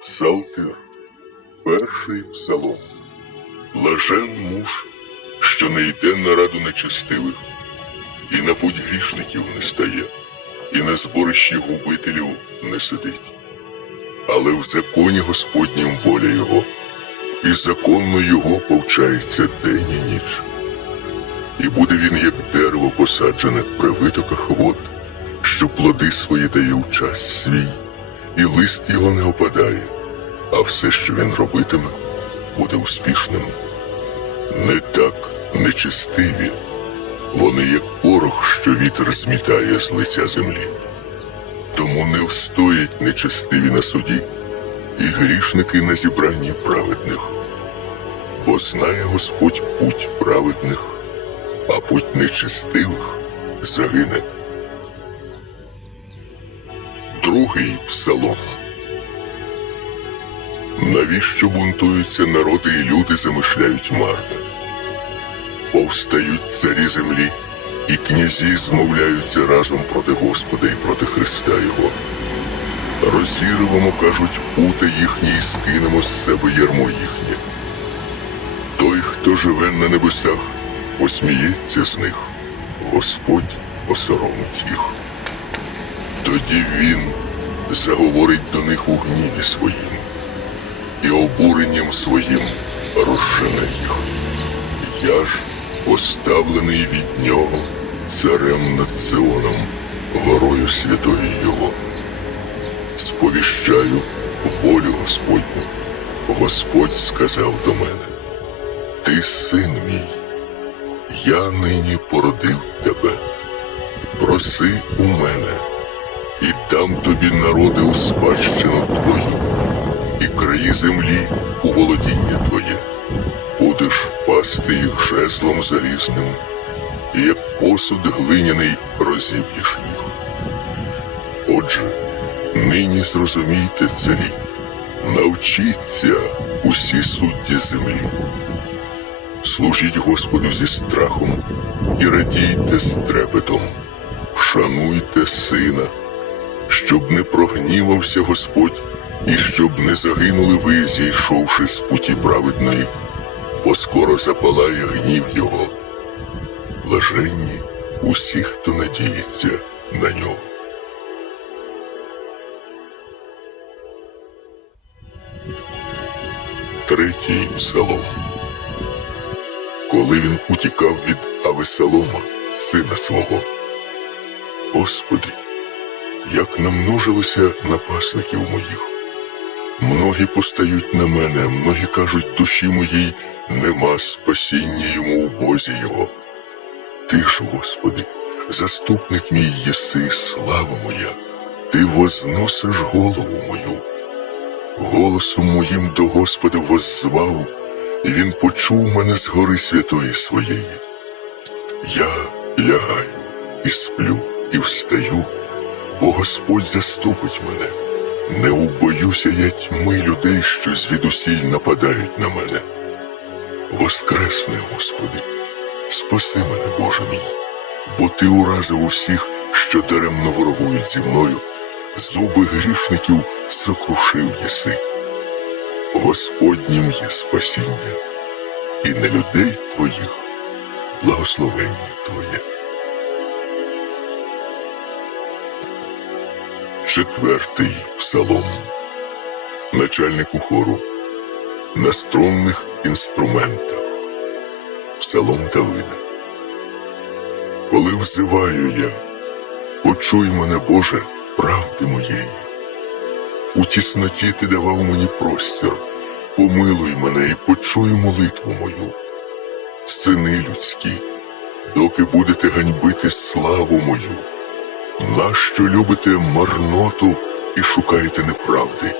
Псалтир, перший псалом. Блажен муж, що не йде на раду нечестивих, і на путь грішників не стає, і на зборищі губителів не сидить. Але в законі Господнім воля його, і законно його повчається день і ніч. І буде він, як дерево посаджене при витоках вод, що плоди свої дає у час свій, і лист його не опадає, а все, що він робитиме, буде успішним. Не так нечестиві, вони як порох, що вітер змітає з лиця землі. Тому не встоять нечестиві на суді, і грішники на зібранні праведних. Бо знає Господь путь праведних, а путь нечестивих загине. Другий псалом. Навіщо бунтуються народи і люди замишляють марне? Повстають царі землі, і князі змовляються разом проти Господа і проти Христа Його. Розірвемо, кажуть, пута їхні і скинемо з себе ярмо їхнє. Той, хто живе на небесах, посміється з них, Господь осоромить їх. Тоді він заговорить до них у гніві своїм і обуренням своїм розжене їх. Я ж поставлений від нього царем над Сионом, горою святої Його. Сповіщаю волю Господню. Господь сказав до мене: Ти син мій, я нині породив тебе. Проси у мене, і дам тобі народи у спадщину твою, і краї землі у володіння твоє. Будеш пасти їх жезлом залізним, і як посуд глиняний розіб'єш їх. Отже, нині зрозумійте царі, навчіться усі судді землі. Служіть Господу зі страхом і радійте з трепетом, шануйте сина, щоб не прогнівався Господь і щоб не загинули ви, зійшовши з путі праведної, бо скоро запалає гнів його. Блаженні усі, хто надіється на нього. Третій псалом. Коли він утікав від Авесалома, сина свого. Господи, як намножилося напасників моїх. Многі постають на мене, многі кажуть душі моїй, нема спасіння йому у Бозі його. Ти ж, Господи, заступник мій єси, слава моя, ти возносиш голову мою. Голосом моїм до Господа воззвав, і він почув мене з гори святої своєї. Я лягаю і сплю, і встаю, бо Господь заступить мене. Не убоюся я тьми людей, що звідусіль нападають на мене. Воскресни, Господи, спаси мене, Боже мій, бо Ти уразив усіх, що даремно ворогують зі мною, зуби грішників сокрушив єси. Господнім є спасіння, і на людей Твоїх благословення Твоє. Четвертий псалом. Начальнику хору на струнних інструментах. Псалом Давида. Коли взиваю я, почуй мене, Боже, правди моєї. У тісноті ти давав мені простір, помилуй мене і почуй молитву мою. Сини людські, доки будете ганьбити славу мою. Нащо любите марноту і шукаєте неправди?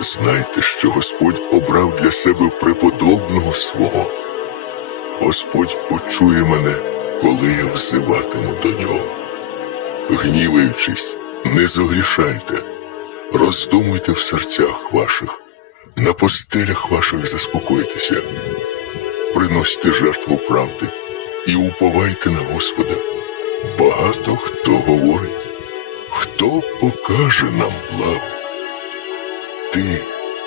Знайте, що Господь обрав для себе преподобного свого. Господь почує мене, коли я взиватиму до нього. Гніваючись, не зогрішайте, роздумуйте в серцях ваших, на постелях ваших заспокойтеся, приносьте жертву правди і уповайте на Господа. Багато хто говорить, хто покаже нам плаву. Ти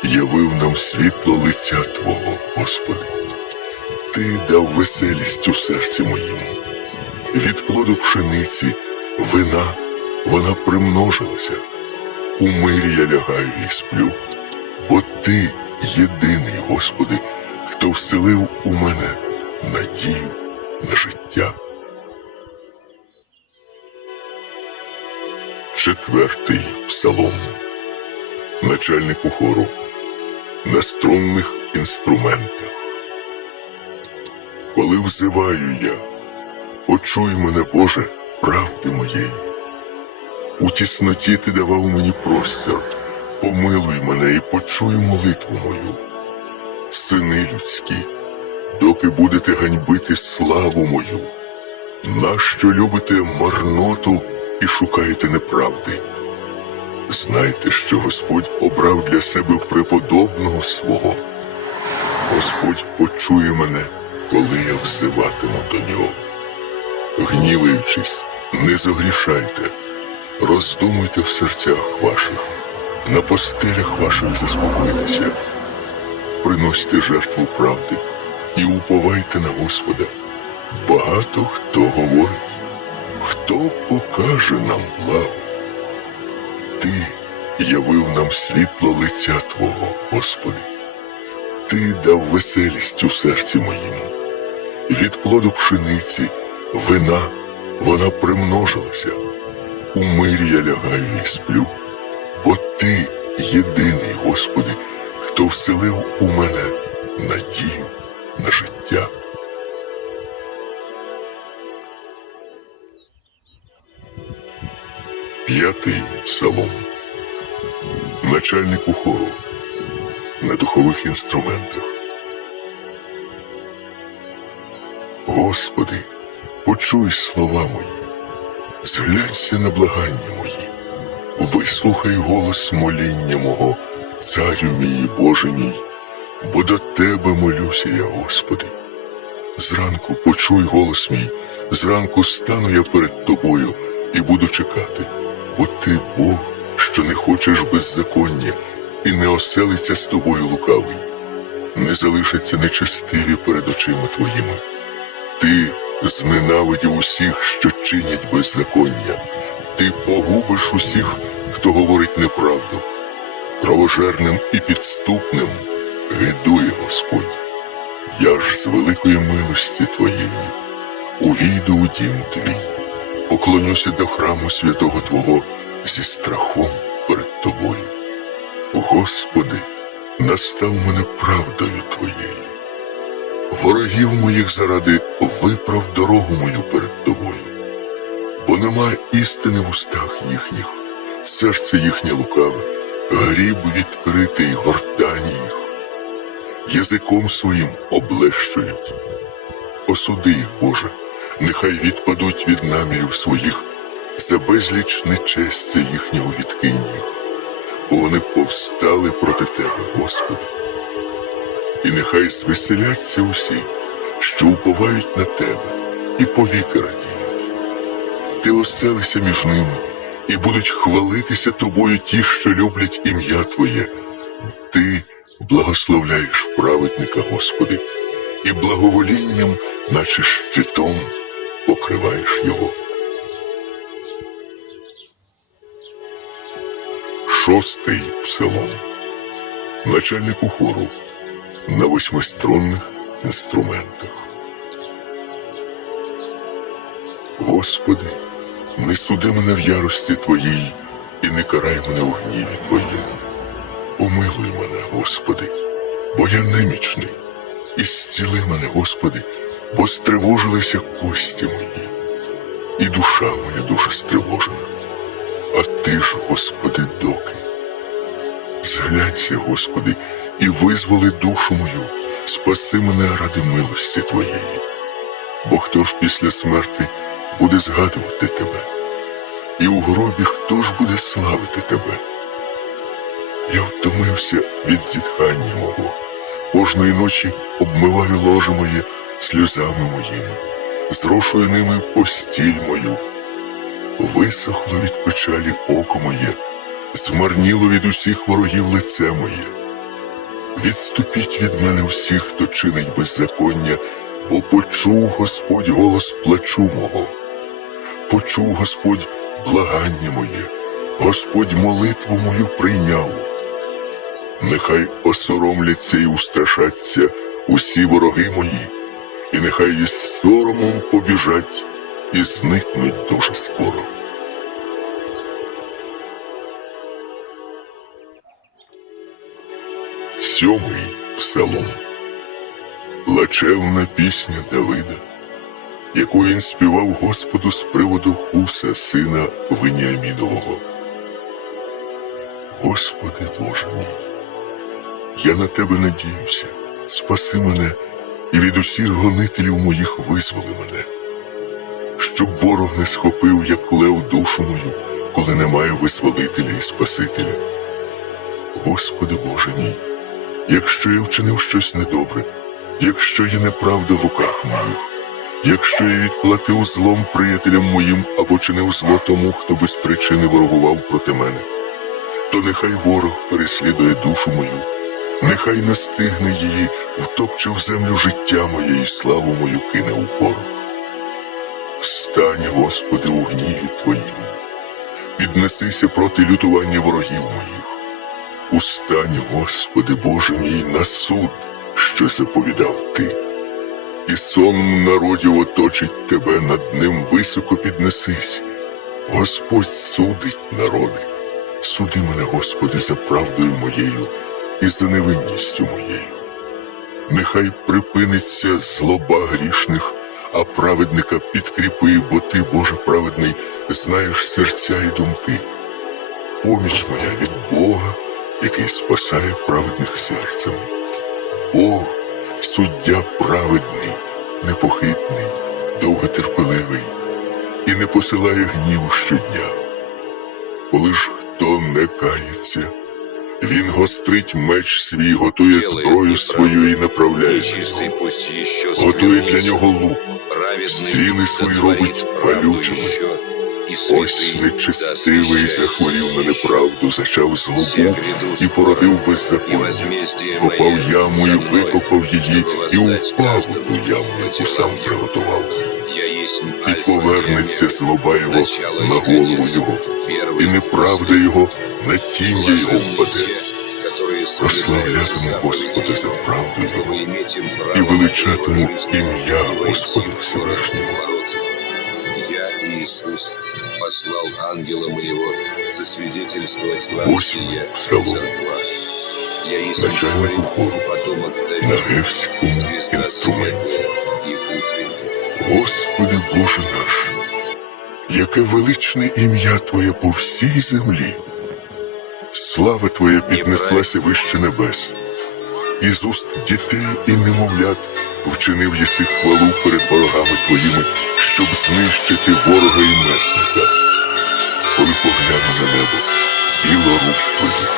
явив нам світло лиця Твого, Господи. Ти дав веселість у серці моєму. Від плоду пшениці вина вона примножилася. У мирі я лягаю і сплю, бо ти єдиний, Господи, хто вселив у мене надію на життя. Четвертий псалом. Начальнику хору на струнних інструментах. Коли взиваю я, почуй мене, Боже, правди моєї. У тісноті ти давав мені простір, помилуй мене і почуй молитву мою. Сини людські, доки будете ганьбити славу мою, нащо любите марноту і шукаєте неправди? Знайте, що Господь обрав для себе преподобного свого. Господь почує мене, коли я взиватиму до нього. Гніваючись, не загрішайте, роздумуйте в серцях ваших, на постелях ваших заспокойтеся, приносьте жертву правди і уповайте на Господа. Багато хто говорить, хто покаже нам благо. Ти явив нам світло лиця Твого, Господи. Ти дав веселість у серці моєму. Від плоду пшениці вина вона примножилася. У мирі я лягаю і сплю, бо ти єдиний, Господи, хто вселив у мене надію на життя. П'ятий псалом. Начальнику хору на духових інструментах. Господи, почуй слова мої, зглянься на благання мої, вислухай голос моління мого, царю мій, Боже мій, бо до Тебе молюся я, Господи. Зранку почуй голос мій, зранку стану я перед тобою і буду чекати, бо ти Бог, що не хочеш беззаконня, і не оселиться з тобою лукавий, не залишаться нечестиві перед очима твоїми. Ти зненавидів усіх, що чинять беззаконня, ти погубиш усіх, хто говорить неправду. Правожерним і підступним гидує Господь. Я ж з великої милості Твоєї увійду у дім твій, поклонюся до храму святого Твого зі страхом перед Тобою. Господи, настав мене правдою Твоєю. Ворогів моїх заради виправ дорогу мою перед Тобою, бо немає істини в устах їхніх, серце їхнє лукаве, гріб відкритий гортані їх язиком своїм облещують. Осуди їх, Боже, нехай відпадуть від намірів своїх, за безліч нечестя їхнього відкинь бо вони повстали проти Тебе, Господи. І нехай звеселяться усі, що уповають на Тебе, і повіки радіють. Ти оселися між ними, і будуть хвалитися тобою ті, що люблять ім'я Твоє. Ти благословляєш праведника, Господи, і благоволінням, наче щитом, покриваєш його. Шостий псалом. Начальнику хору на восьмиструнних інструментах. Господи, не суди мене в ярості Твоїй і не карай мене у гніві Твоїм. Помилуй мене, Господи, бо я немічний, і зціли мене, Господи, бо стривожилися кості мої, і душа моя дуже стривожена. А ти ж, Господи, доки. Зглянься, Господи, і визволи душу мою, спаси мене ради милості Твоєї. Бо хто ж після смерти буде згадувати Тебе, і у гробі хто ж буде славити Тебе? Я втомився від зітхання мого, кожної ночі обмиваю ложе моє сльозами моїми, зрошую ними постіль мою. Висохло від печалі око моє, змарніло від усіх ворогів лице моє. Відступіть від мене всіх, хто чинить беззаконня, бо почув Господь голос плачу мого, почув Господь благання моє, Господь молитву мою прийняв. Нехай осоромляться і устрашаться усі вороги мої, і нехай із соромом побіжать і зникнуть дуже скоро. Сьомий псалом. Лачевна пісня Давида, яку він співав Господу з приводу Хуса, сина Веніамінового. Господи Боже мій, я на тебе надіюся, спаси мене і від усіх гонителів моїх визволи мене, щоб ворог не схопив, як лев душу мою, коли немає визволителя і Спасителя. Господи Боже мій, якщо я вчинив щось недобре, якщо є неправда в руках моїх, якщо я відплатив злом приятелям моїм або чинив зло тому, хто без причини ворогував проти мене, то нехай ворог переслідує душу мою, нехай настигне її, втопче в землю життя моє і славу мою кине у порох. Встань, Господи, у гніві Твоїм, піднесися проти лютування ворогів моїх. Устань, Господи Боже мій, на суд, що заповідав ти, і сон народів оточить тебе, над ним високо піднесись. Господь судить народи. Суди мене, Господи, за правдою моєю і за невинністю моєю. Нехай припиниться злоба грішних, а праведника підкріпи, бо ти, Боже праведний, знаєш серця і думки. Поміч моя від Бога, який спасає праведних серцем. Бог, суддя праведний, непохитний, довготерпеливий і не посилає гніву щодня. Коли ж хто не кається, він гострить меч свій, готує зброю свою і направляє на Нечистый нього. пусть еще Готує для склонится, нього лук, праведный стріли свої дотворит робить правду палючими. еще, и Ось святый нечестивий даст захворів на вещать. неправду, зачав Все злобу гряду і породив скоро, и беззаконня. возмездие Копав мое яму і за мной, викопав її, чтобы і воздать упав у каждому ту яму, по яку сам делам его. приготував. Я есть І Альфа повернеться и злоба його начало на и голову конец, його, первый і неправда його на тім'я його Блаженны впаде. те, которые Прославлятиму соблюдают Господа за заповеди правду Его, Його чтобы иметь им право і величатиму на жизнь ім'я и войти Господа в Всевишнього. ворот. Я, Иисус, послал ангела моего засвидетельствовать вам Восьмий сие псалом. царства. Я есть Начальнику воин хору и потомок На Давида, гевському звезда інструменті. Господи Боже наш, яке величне ім'я Твоє по всій землі. Слава Твоя піднеслася вище небес. Із уст дітей і немовлят вчинив єси хвалу перед ворогами Твоїми, щоб знищити ворога і месника. Коли погляну на небо, діло рук Твоїх,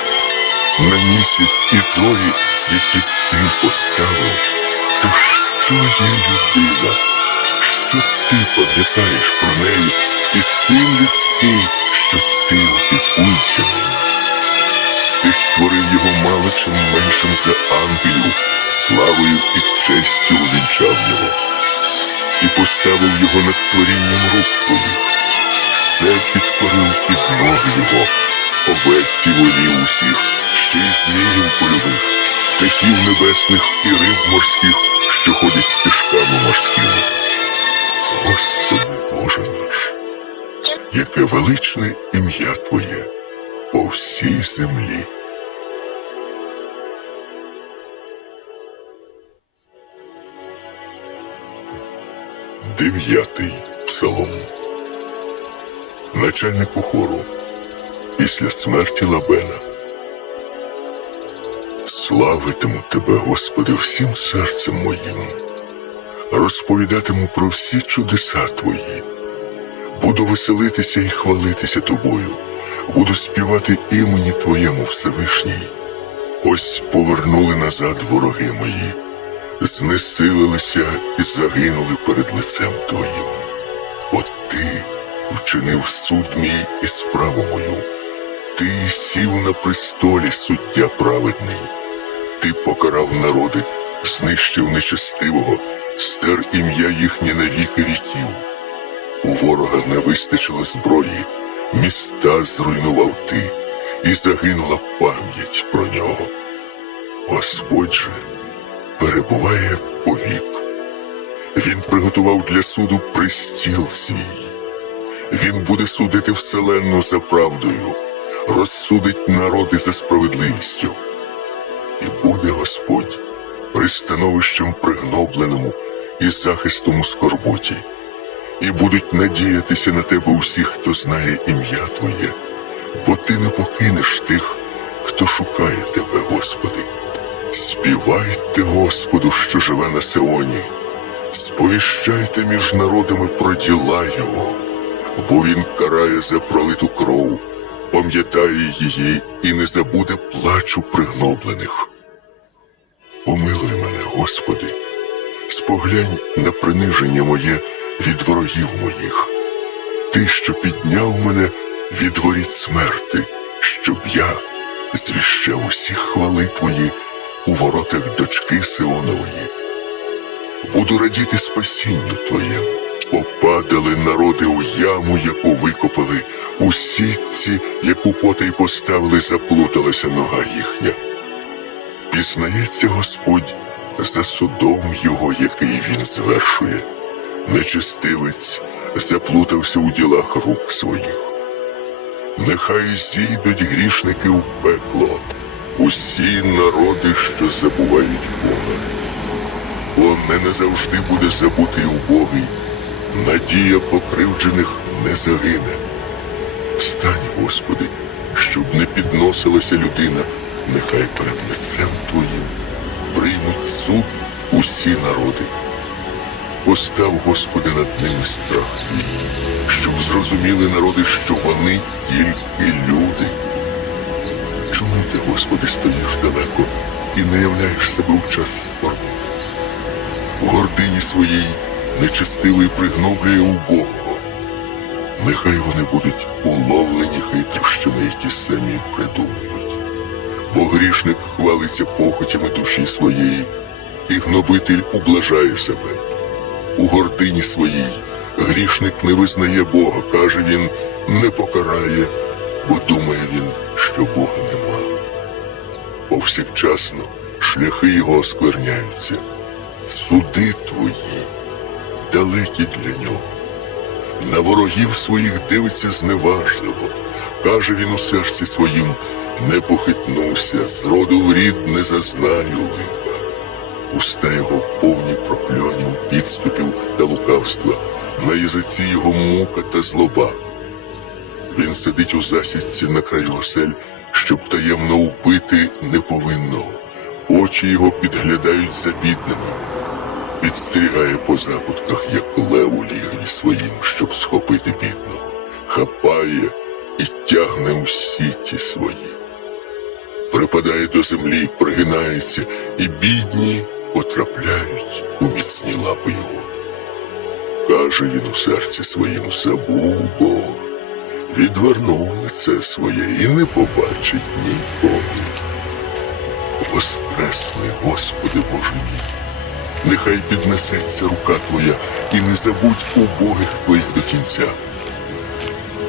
на місяць і зорі, які Ти поставив, то що є людина? Що ти пам'ятаєш про неї, і син людський, що ти опікуєшся ним. Ти створив його мало чим меншим за ангелів, славою і честю увінчав його, і поставив його над творінням рук твоїх, все підкорив під ноги його, овець і волів усіх, ще й звірів польових, птахів небесних і риб морських, що ходять стежками морськими. Господи Боже наш, яке величне ім'я Твоє по всій землі. Дев'ятий псалом. Начальнику хору після смерті Лабена. Славитиму тебе, Господи, всім серцем моїм розповідатиму про всі чудеса твої. Буду веселитися і хвалитися тобою, буду співати імені Твоєму Всевишній. Ось повернули назад вороги мої, знесилилися і загинули перед лицем Твоїм. От ти вчинив суд мій і справу мою, Ти сів на престолі, суддя праведний. Ти покарав народи, знищив нечестивого, стер ім'я їхнє на віки віків. У ворога не вистачило зброї, міста зруйнував ти, і загинула пам'ять про нього. Господь же перебуває повік. Він приготував для суду пристіл свій. Він буде судити вселенну за правдою, розсудить народи за справедливістю. І буде Господь пристановищем пригнобленому і захистом у скорботі, і будуть надіятися на тебе усі, хто знає ім'я Твоє, бо ти не покинеш тих, хто шукає тебе, Господи. Співайте Господу, що живе на Сеоні, сповіщайте між народами про діла Його, бо Він карає за пролиту кров, пам'ятає її і не забуде плачу пригноблених. Помилуй Господи, споглянь на приниження моє від ворогів моїх. Ти, що підняв мене від воріт смерти, щоб я звіщав усі хвали Твої у воротах дочки Сионової. Буду радіти спасінню Твоєму. Попадали народи у яму, яку викопали, у сітці, яку потай поставили, заплуталася нога їхня. Пізнається Господь за судом його, який він звершує. Нечестивець заплутався у ділах рук своїх. Нехай зійдуть грішники у пекло, усі народи, що забувають Бога. Бо не назавжди буде забутий убогий, надія покривджених не загине. Встань, Господи, щоб не підносилася людина, нехай перед лицем Твоїм приймуть суд усі народи. Постав, Господи, над ними страх твій, щоб зрозуміли народи, що вони тільки люди. Чому ти, Господи, стоїш далеко і не являєш себе у час скорби? В гордині своїй нечестивий пригноблює убогого. Нехай вони будуть уловлені хитрощами, які самі придумують. Бо грішник хвалиться похотями душі своєї, і гнобитель ублажає себе. У гордині своїй грішник не визнає Бога, каже він, не покарає, бо думає він, що Бога нема. Повсякчасно шляхи його оскверняються, суди твої далекі для нього. На ворогів своїх дивиться зневажливо, каже він у серці своїм, не похитнуся, з роду в рід не зазнаю лиха. Уста його повні прокльонів, підступів та лукавства, на язиці його мука та злоба. Він сидить у засідці на краю осель, щоб таємно вбити неповинного. Очі його підглядають за бідними. Підстерігає по закутках, як лев у лігві своїм, щоб схопити бідного, хапає і тягне у сіті свої. Припадає до землі, пригинається, і бідні потрапляють у міцні лапи його. Каже він у серці своїм забув Бог, відвернув лице своє і не побачить ніколи. Воскресни, Господи Боже мій, нехай піднесеться рука Твоя і не забудь убогих Твоїх до кінця.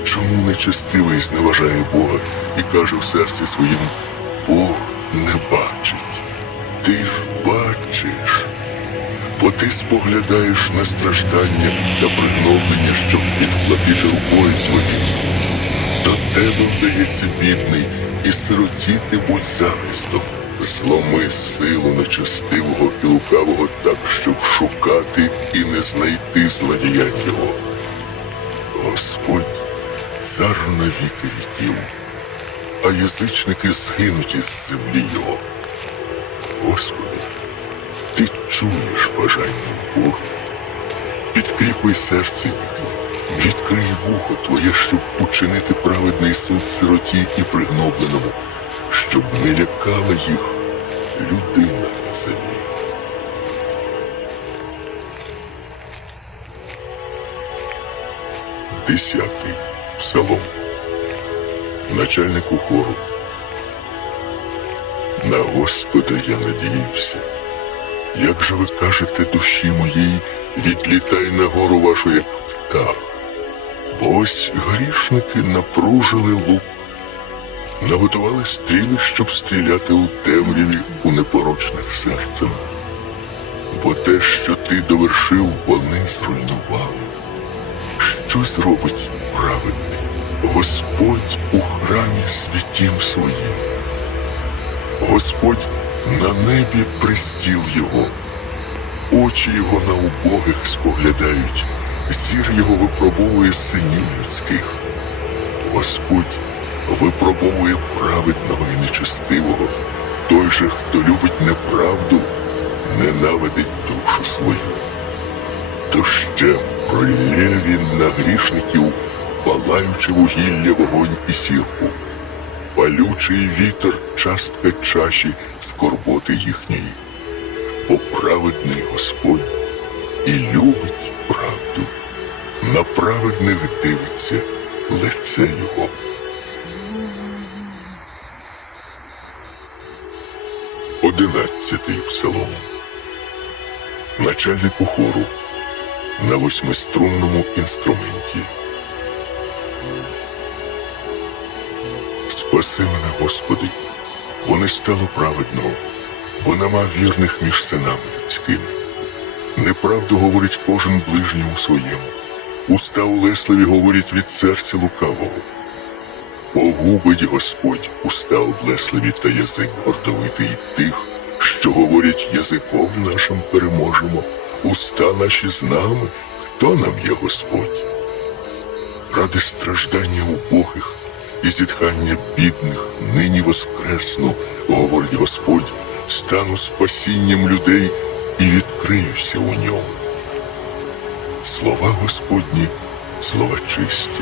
Чому нечестивий зневажає Бога і каже в серці своїм, Бог не бачить, ти ж бачиш, бо ти споглядаєш на страждання та пригноблення, щоб відплатити рукою твоєю. До тебе вдається бідний, і сиротіти будь захистом. Зломи силу нечестивого і лукавого так, щоб шукати і не знайти злодіянь його. Господь цар на віки віків, а язичники згинуть із землі його. Господи, ти чуєш бажання Бога. Підкріпи серце їхнє, відкрий вухо Твоє, щоб учинити праведний суд сироті і пригнобленому, щоб не лякала їх людина на землі. Десятий псалом. начальнику хору. На Господа я надіюся. Як же ви кажете душі моїй, відлітай на гору вашу, як птах. Бо ось грішники напружили лук, наготували стріли, щоб стріляти у темряві у непорочних серцем. Бо те, що ти довершив, вони зруйнували. Що зробить праведний Господь у храмі святім своїм? Господь на небі пристіл його, очі його на убогих споглядають, зір його випробовує синів людських. Господь випробовує праведного і нечестивого, той же, хто любить неправду, ненавидить душу свою. Дощем пролє він на грішників, палаючи вугілля, вогонь і сірку. Палючий вітер частка чаші скорботи їхньої. Бо праведний Господь і любить правду. На праведних дивиться лице його. Одинадцятий псалом. Начальнику хору на восьмиструнному інструменті. Спаси мене, Господи, бо не стало праведного, бо нема вірних між синами людськими. Неправду говорить кожен ближньому своєму. Уста улесливі говорять від серця лукавого. Погубить Господь уста облесливі та язик гордовитий тих, що говорять язиком нашим переможемо. Уста наші з нами, хто нам є Господь? Ради страждання убогих і зітхання бідних нині воскресну, говорить Господь, стану спасінням людей і відкриюся у ньому. Слова Господні, слова чисті,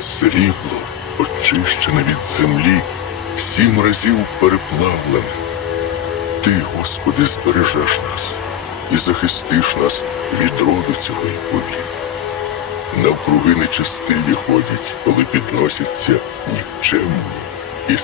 срібло, очищене від землі, сім разів переплавлене. Ти, Господи, збережеш нас і захистиш нас від роду цього і повік. Навкруги нечистиві ходять, коли підносяться нікчемні і